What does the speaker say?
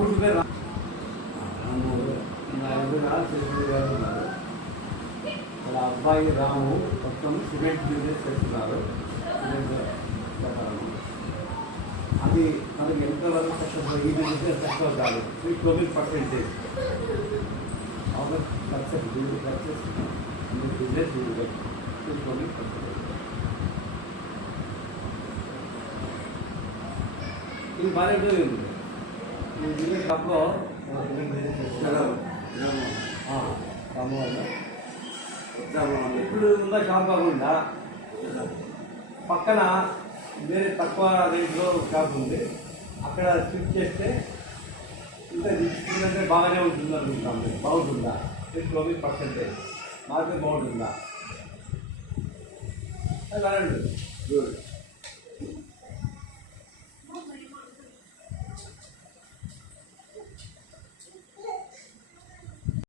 పూర్తి పేరు ఉన్నారు. వాళ్ళ అబ్బాయి రాము మొత్తం సిమెంట్ బిజినెస్ చేస్తున్నారు. అది మనకి ఎంతవరకు సక్సెస్ ఈ బిజినెస్ సక్సెస్ కాదు. 12% సక్సెస్ బిజినెస్ 12%. ఇది బాగా జరిగింది. ఈ బిజినెస్ షాప్లో ఇప్పుడు ఉన్న షాప్ కాకుండా పక్కన వేరే తక్కువ రేట్లో షాప్ ఉంది. అక్కడ స్విచ్ చేస్తే ఇంకా తీసుకుంటే బాగానే ఉంటుంది అనుకుంటాము. బాగుంటుందా? 12% మార్కెట్ బాగుంటుందా? గుడ్.